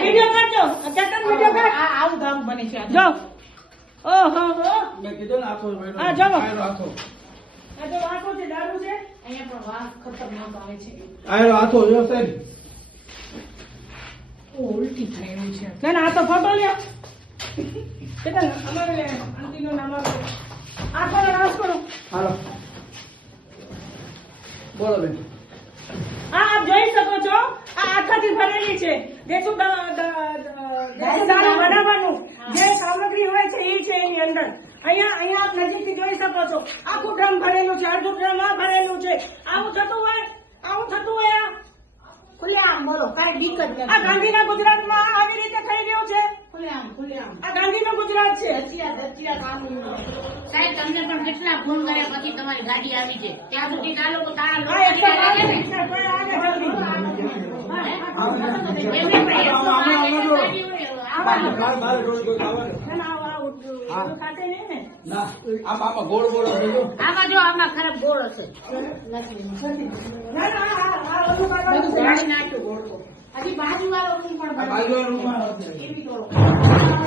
Video કરજો Ketan video કર આવું ધામ બને છે જો ઓહો મેં કીધું ને આખો ભાઈ હા, ચાલો. આખો આ જો વાંકો છે દારૂ છે અહીંયા પણ વાઘ ખતરનાક આવે છે આયરો આખો વ્યવસાય ઉલટી થાય એવું છે ના ના આ તો ફોટો લ્યો કેતન અમારે આંટીનો નામ આપો આ કરો નાશ કરો હાલો બોલો બેન આ આપ જોઈ શકો છો આ આખાથી ભરેલી છે જેટલું દાળ બનાવવાનું જે સામગ્રી હોય છે એ છે એની અંદર અહીંયા આપ નજીકથી જોઈ શકો છો આખું ડ્રમ ભરેલું છે અડધું ડ્રમ આ ભરેલું છે આવું થતું હોય આ ખુલ્લેઆમ બોલો કાંઈ બીક જ નથી આ ગાંધીના ગુજરાતમાં આવી રીતે થઈ રહ્યું છે ખુલ્લેઆમ આ ગાંધીનું ગુજરાત છે દતિયા કાનૂન સાહેબ તમને પણ કેટલા ફોન કર્યા પછી તમારી ગાડી આવી છે ત્યાં સુધી આ લોકો તારા આ એક તો લોકો લાગે ને કોઈ આવે જલ્દી એમને પણ એક તો આમાં ગાડી જો. હોય, આવા બાર રોડ કોઈ આવવાનું ના ના આવું ખાતે નહીં ને ના આમાં ગોળ ગોળ હતો આમાં જો આમાં ખરાબ ગોળ હશે ના ના આ ઓલું કરવાનું છે ગાડી નાખ્યું ગોળકો હજી બાજુ વાળો રૂમ પણ આ બાજુ રૂમમાં એવી ગોળકો